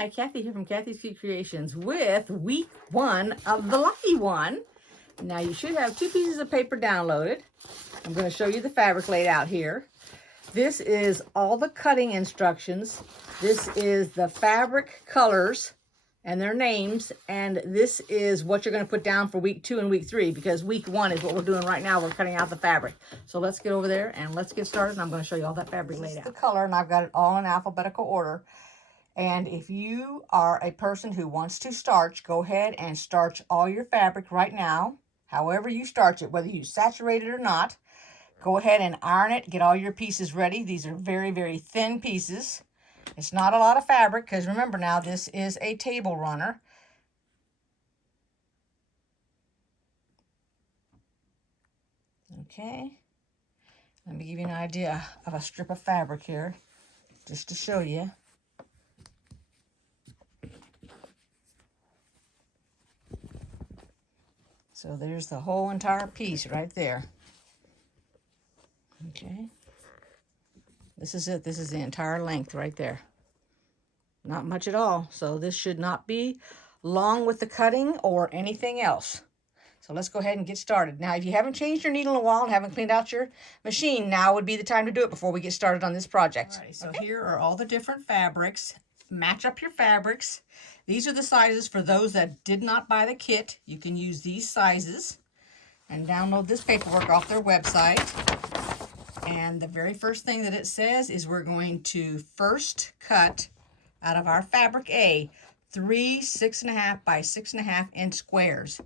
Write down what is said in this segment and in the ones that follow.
Hi, Kathy here from kathyskutekreations with week 1 of the lucky one. Now you should have 2 pieces of paper downloaded. I'm going to show you the fabric laid out here. This is all the cutting instructions. This is the fabric colors and their names, and this is what you're going to put down for week 2 and week 3, because week 1 is what we're doing right now. We're cutting out the fabric. So let's get over there and let's get started, and I'm going to show you all that fabric laid out. This is the color, and I've got it all in alphabetical order. And if you are a person who wants to starch, go ahead and starch all your fabric right now. However you starch it, whether you saturate it or not, go ahead and iron it. Get all your pieces ready. These are very, very thin pieces. It's not a lot of fabric because remember now, this is a table runner. Okay. Let me give you an idea of a strip of fabric here, just to show you. So there's the whole entire piece right there. Okay. This is it. This is the entire length right there. Not much at all. So this should not be long with the cutting or anything else. So let's go ahead and get started. Now, if you haven't changed your needle in a while and haven't cleaned out your machine, now would be the time to do it before we get started on this project. Alrighty, so here are all the different fabrics. Match up your fabrics. These are the sizes for those that did not buy the kit. You can use these sizes and download this paperwork off their website. And the very first thing that it says is we're going to first cut out of our fabric A 3 6.5 by 6.5 inch squares.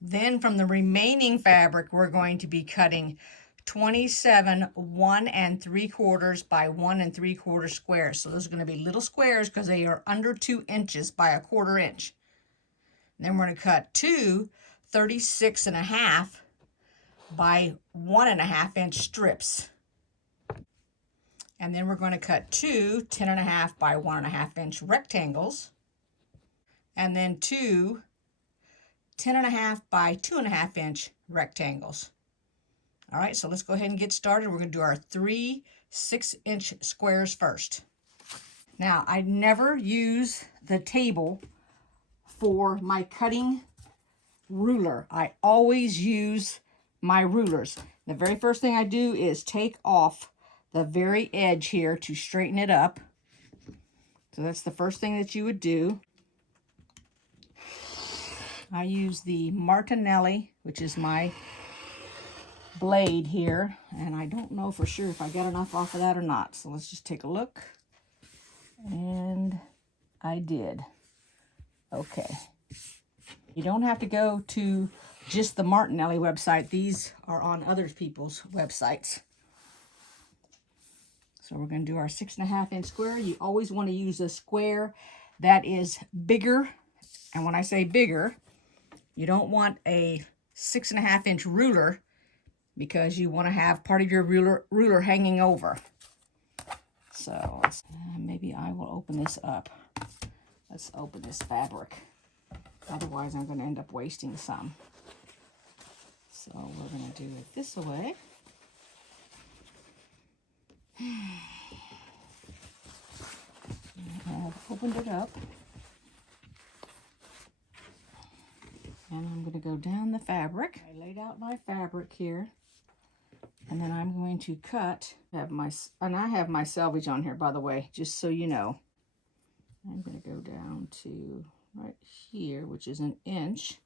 Then from the remaining fabric, we're going to be cutting 27 1 3/4 by 1 3/4 squares. So those are going to be little squares because they are under 2 inches by 1/4 inch. And then we're going to cut 2 36.5 by 1.5 inch strips. And then we're going to cut 2 10.5 by 1.5 inch rectangles. And then 2 10.5 by 2.5 inch rectangles. All right, so let's go ahead and get started. We're going to do our 3 6-inch squares first. Now, I never use the table for my cutting ruler. I always use my rulers. The very first thing I do is take off the very edge here to straighten it up. So that's the first thing that you would do. I use the Martinelli, which is my blade here, and I don't know for sure if I got enough off of that or not. So let's just take a look. And I did. Okay. You don't have to go to just the Martinelli website. These are on other people's websites. So we're going to do our 6.5 inch square. You always want to use a square that is bigger. And when I say bigger, you don't want a 6.5 inch ruler because you want to have part of your ruler hanging over. So maybe I will open this up. Let's open this fabric. Otherwise, I'm going to end up wasting some. So we're going to do it this way. I've opened it up. And I'm going to go down the fabric. I laid out my fabric here. And then I'm going to cut. I have my selvage on here, by the way, just so you know. I'm going to go down to right here, which is 1 inch.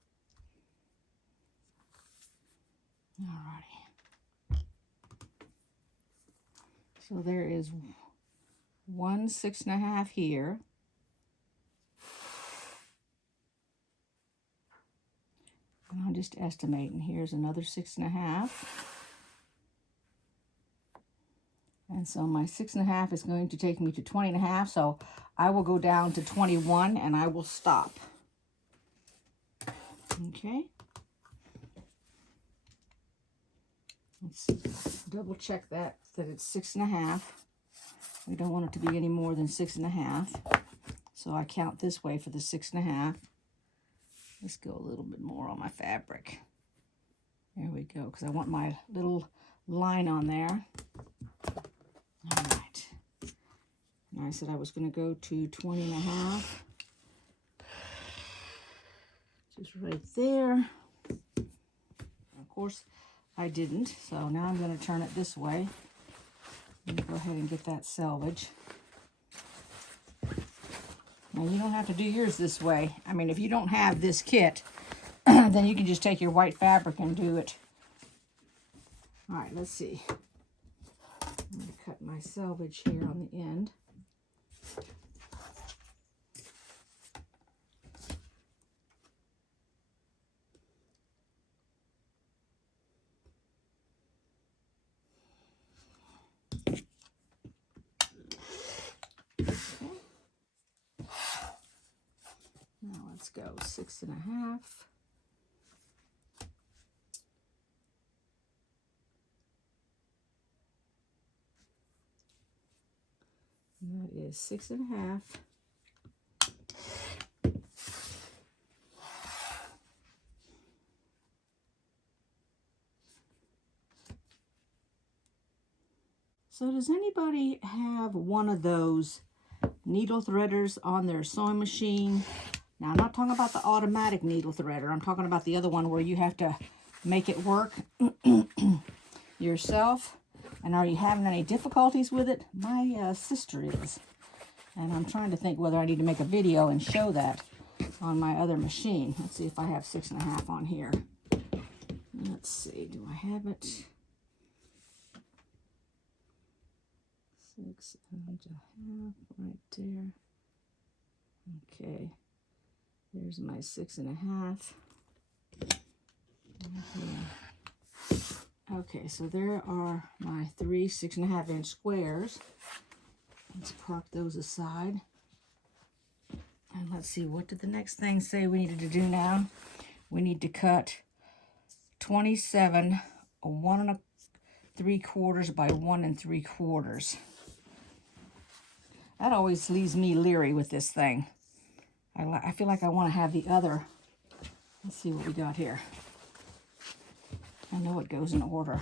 Alrighty. So there is 1 6.5 here. And I'm just estimating. Here's another 6.5. And so my 6.5 is going to take me to 20.5. So I will go down to 21 and I will stop. Okay. Let's double check that it's 6.5. We don't want it to be any more than 6.5. So I count this way for the 6.5. Let's go a little bit more on my fabric. There we go, because I want my little line on there. All right. I said I was going to go to 20.5. Just right there. Of course, I didn't. So now I'm going to turn it this way. I'm going to go ahead and get that selvage. Now, you don't have to do yours this way. I mean, if you don't have this kit, then you can just take your white fabric and do it. All right, let's see. I'm going to cut my selvage here on the end. Now let's go 6.5. And that is 6.5. So does anybody have one of those needle threaders on their sewing machine? Now, I'm not talking about the automatic needle threader. I'm talking about the other one where you have to make it work yourself. And are you having any difficulties with it? My sister is. And I'm trying to think whether I need to make a video and show that on my other machine. Let's see if I have 6.5 on here. Let's see, do I have it? 6.5 right there. Okay, there's my 6.5. Okay, so there are my 3 6.5-inch squares. Let's park those aside. And let's see, what did the next thing say we needed to do now? We need to cut 27 1 3/4 by 1 3/4. That always leaves me leery with this thing. I feel like I want to have the other. Let's see what we got here. I know it goes in order.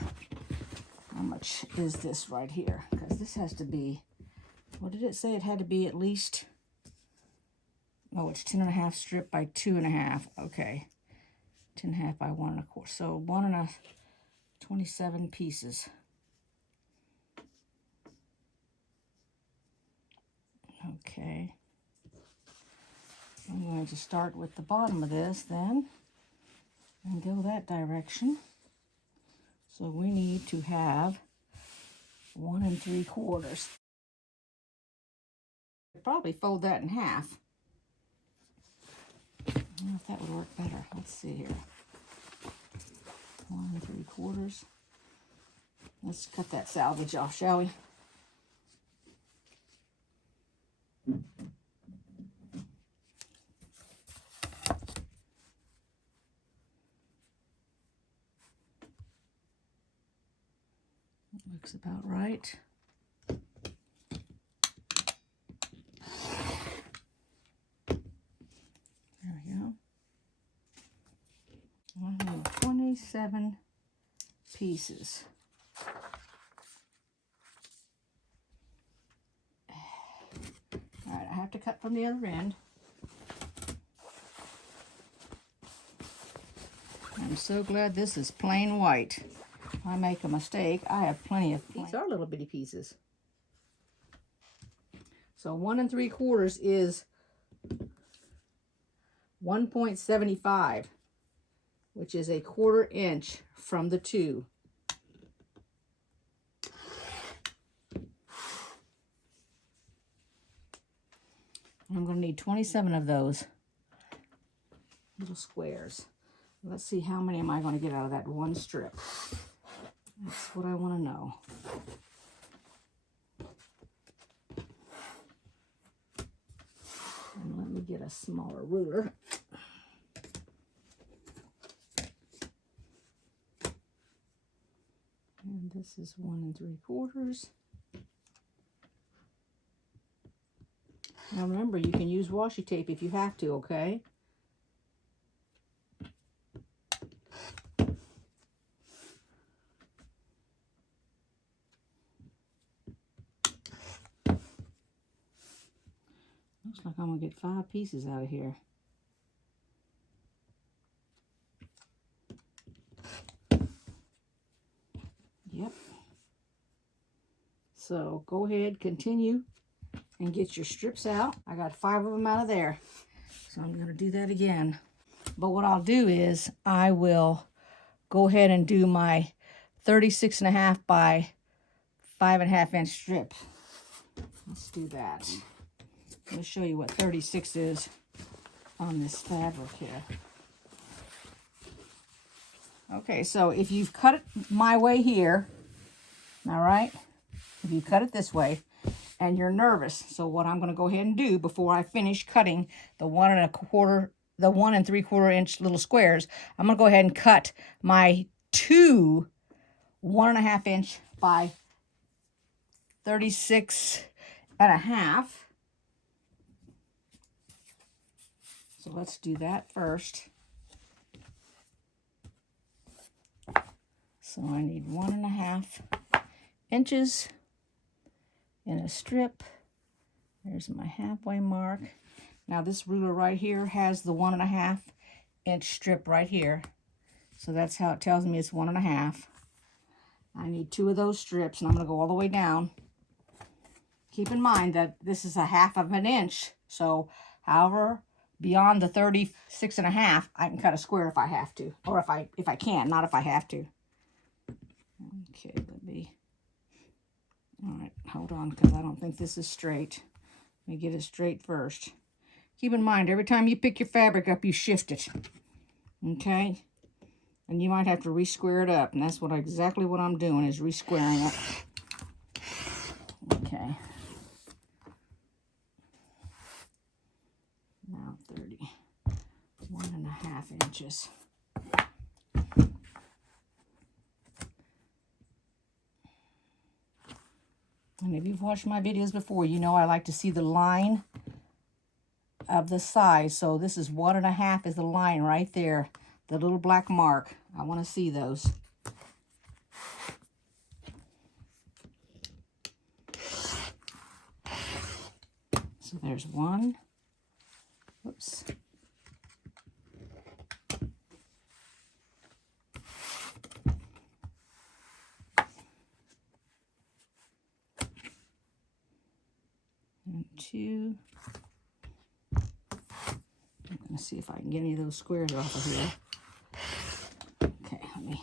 How much is this right here? Because this has to be, what did it say? It had to be at least, oh, it's 10.5 strip by 2.5. Okay. 10.5 by 1 1/4. So 27 pieces. Okay. I'm going to start with the bottom of this then and go that direction. So we need to have 1 3/4. Probably fold that in half. I don't know if that would work better. Let's see here. 1 3/4. Let's cut that salvage off, shall we? Looks about right. There we go. I have 27 pieces. All right, I have to cut from the other end. I'm so glad this is plain white. If I make a mistake, I have plenty of plain. These are little bitty pieces. So 1 3/4 is 1.75, which is a 1/4 inch from the 2. I'm going to need 27 of those little squares. Let's see, how many am I going to get out of that one strip? That's what I want to know. And let me get a smaller ruler. And this is 1 3/4. Now remember, you can use washi tape if you have to, okay? Looks like I'm gonna get 5 pieces out of here. Yep. So go ahead, continue, and get your strips out. I got 5 of them out of there. So I'm gonna do that again. But what I'll do is I will go ahead and do my 36.5 by 5.5 inch strip. Let's do that. I'm gonna show you what 36 is on this fabric here. Okay, so if you've cut it my way here, all right, if you cut it this way and you're nervous, so what I'm going to go ahead and do before I finish cutting the 1 3/4 inch little squares, I'm going to go ahead and cut my 2 1.5 inch by 36.5. So let's do that first. So I need 1.5 inches in a strip. There's my halfway mark. Now this ruler right here has the 1.5 inch strip right here. So that's how it tells me it's 1.5. I need 2 of those strips, and I'm going to go all the way down. Keep in mind that this is a 1/2 inch. So however, beyond the 36.5, I can cut a square if I have to. Or if I can, not if I have to. Okay, all right, hold on, because I don't think this is straight. Let me get it straight first. Keep in mind, every time you pick your fabric up, you shift it. Okay? And you might have to re-square it up, and that's exactly what I'm doing, is re-squaring it. Okay. Now 31.5 inches. And if you've watched my videos before, you know I like to see the line of the size. So this is 1.5 is the line right there, the little black mark. I want to see those. So there's 1. Whoops. And 2. I'm going to see if I can get any of those squares off of here. Okay, let me.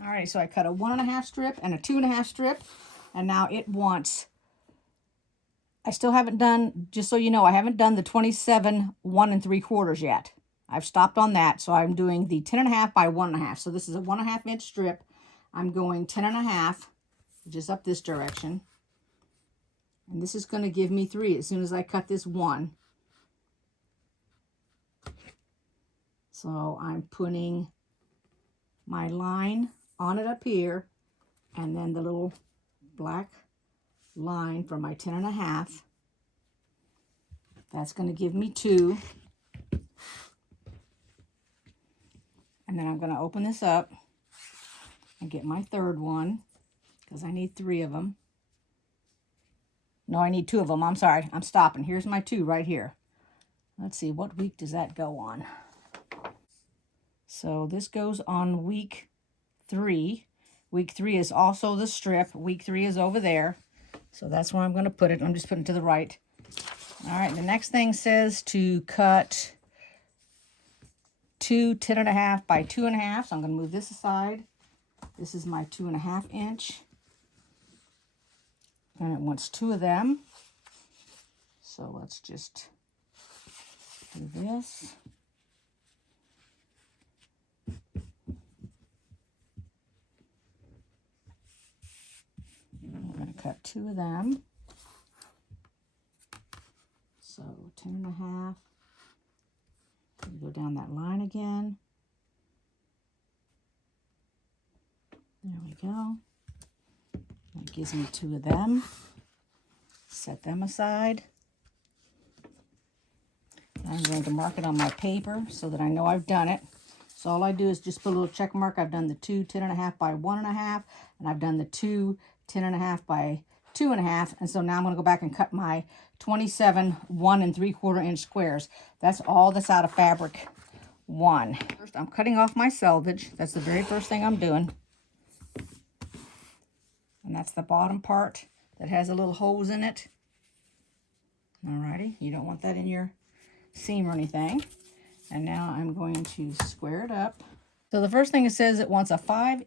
All right, so I cut a 1.5 strip and a 2.5 strip, and now it wants. I still haven't done, just so you know, I haven't done the 27 1 3/4 yet. I've stopped on that, so I'm doing the 10.5 by 1.5. So this is a 1.5 inch strip. I'm going 10.5, which is up this direction. And this is going to give me 3 as soon as I cut this 1. So I'm putting my line on it up here, and then the little black line for my 10.5. That's going to give me 2. And then I'm going to open this up and get my 3rd one, because I need 3 of them. No, I need 2 of them. I'm sorry. I'm stopping. Here's my 2 right here. Let's see, what week does that go on? So this goes on week 3. Week 3 is also the strip. Week 3 is over there. So that's where I'm going to put it. I'm just putting it to the right. All right, the next thing says to cut 2 10.5 by 2.5. So I'm going to move this aside. This is my 2.5 inch. And it wants 2 of them. So let's just do this. I'm going to cut 2 of them. So 10.5. Go down that line again. There we go. That gives me 2 of them. Set them aside. I'm going to mark it on my paper so that I know I've done it. So all I do is just put a little check mark. I've done the 2 10.5 by 1.5, and I've done the 2 10.5 by 2.5. And so now I'm going to go back and cut my 27 1 3/4 inch squares. That's all that's out of fabric 1. First, I'm cutting off my selvage. That's the very first thing I'm doing. And that's the bottom part that has a little hose in it. Alrighty, you don't want that in your seam or anything. And now I'm going to square it up. So the first thing it says, it wants a 5"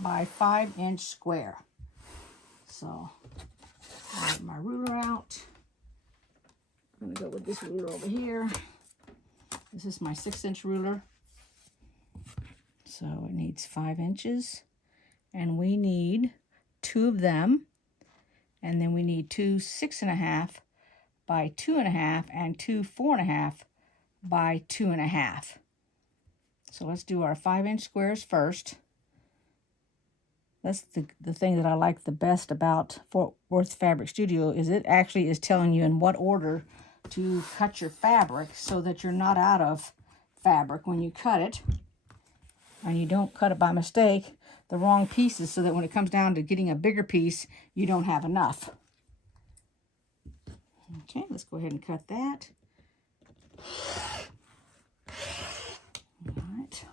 by 5" square. So I'll get my ruler out. I'm going to go with this ruler over here. This is my 6" ruler. So it needs 5 inches. And we need 2 of them. And then we need 2 6.5 by 2.5 and 2 4.5 by 2.5. So let's do our 5" squares first. That's the thing that I like the best about Fort Worth Fabric Studio, is it actually is telling you in what order to cut your fabric so that you're not out of fabric when you cut it. And you don't cut it by mistake, the wrong pieces, so that when it comes down to getting a bigger piece, you don't have enough. Okay, let's go ahead and cut that. All right.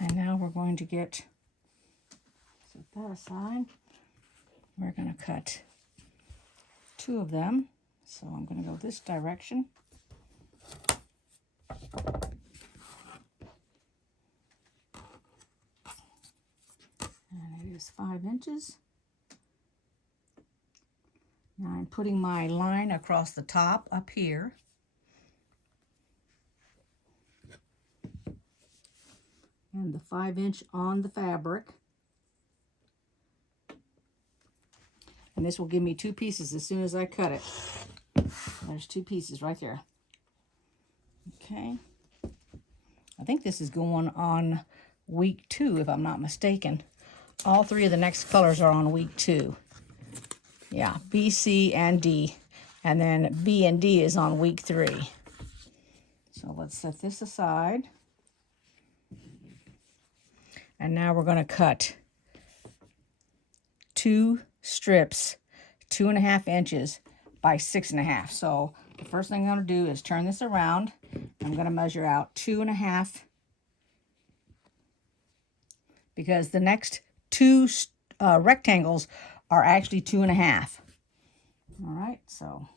And now we're going to set that aside. We're going to cut 2 of them. So I'm going to go this direction. And it is 5 inches. Now I'm putting my line across the top up here. And the 5" on the fabric. And this will give me 2 pieces as soon as I cut it. There's 2 pieces right there. Okay. I think this is going on week 2, if I'm not mistaken. All 3 of the next colors are on week 2. Yeah, B, C, and D. And then B and D is on week 3. So let's set this aside. And now we're going to cut 2 strips, 2.5 inches by 6.5. So the first thing I'm going to do is turn this around. I'm going to measure out 2.5, because the next 2 rectangles are actually 2.5. All right, so.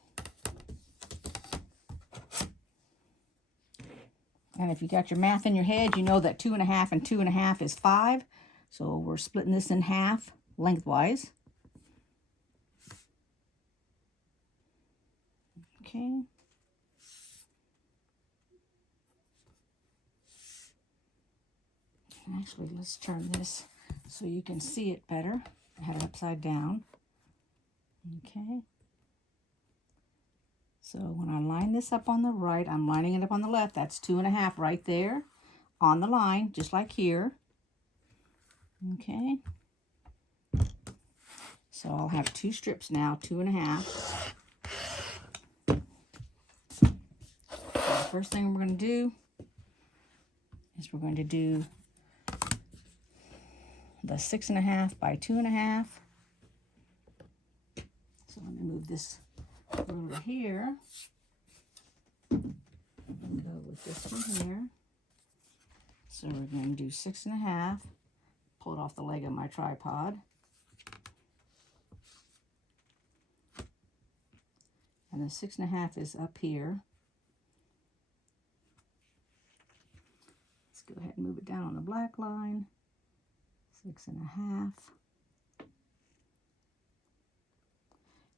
And if you got your math in your head, you know that 2.5 and 2.5 is 5. So we're splitting this in half lengthwise. Okay. Actually, let's turn this so you can see it better. I had it upside down. Okay. So when I line this up on the right, I'm lining it up on the left. That's 2.5 right there on the line, just like here. Okay. So I'll have 2 strips now, 2.5. So the first thing we're going to do is we're going to do the 6.5 by 2.5. So let me move this ruler here. Go with this one here. So we're going to do 6.5. Pull it off the leg of my tripod. And the 6.5 is up here. Let's go ahead and move it down on the black line. 6.5.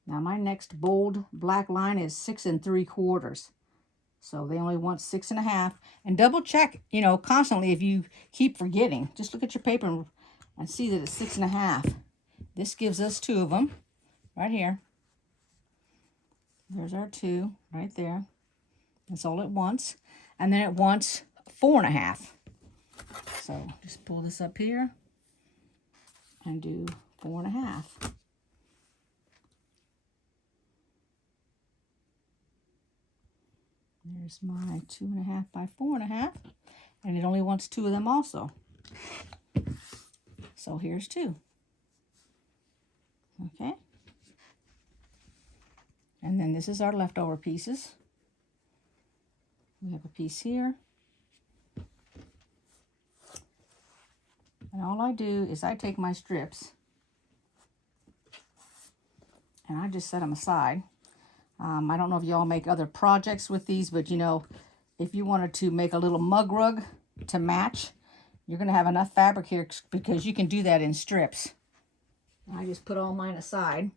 Now my next bold black line is 6 3/4. So they only want 6.5. And double check, constantly if you keep forgetting. Just look at your paper and see that it's 6.5. This gives us 2 of them right here. There's our 2 right there. That's all it wants. And then it wants 4.5. So just pull this up here and do 4.5. There's my 2.5 by 4.5, and it only wants 2 of them also. So here's 2. Okay. And then this is our leftover pieces. We have a piece here. And all I do is I take my strips and I just set them aside. I don't know if y'all make other projects with these, but you know, if you wanted to make a little mug rug to match, you're going to have enough fabric here because you can do that in strips. I just put all mine aside.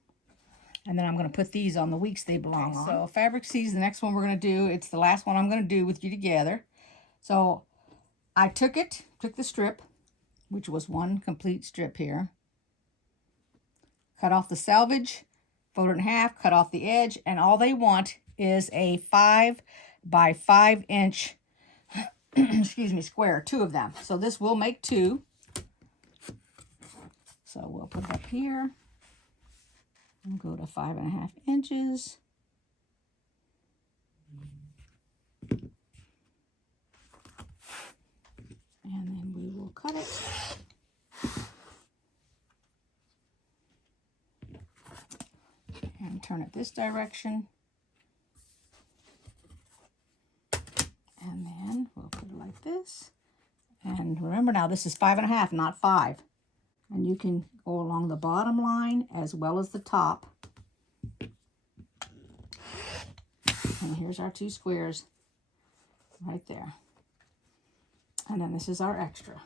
And then I'm going to put these on the weeks they belong on. So fabric sees the next one we're going to do. It's the last one I'm going to do with you together. So I took the strip, which was one complete strip here. Cut off the selvage, fold it in half, cut off the edge, and all they want is a 5 by 5 inch excuse me, square, 2 of them. So this will make 2. So we'll put it up here. And go to 5.5 inches. And then we will cut it. And turn it this direction. And then we'll put it like this. And remember now, this is 5.5, not 5. And you can go along the bottom line as well as the top. And here's our 2 squares right there. And then this is our extra.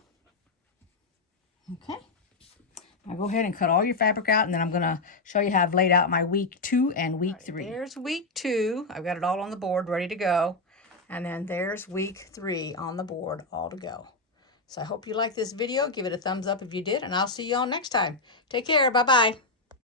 Okay. Now go ahead and cut all your fabric out, and then I'm going to show you how I've laid out my week 2 and week 3. There's week 2. I've got it all on the board ready to go. And then there's week 3 on the board all to go. So I hope you like this video. Give it a thumbs up if you did, and I'll see you all next time. Take care. Bye-bye.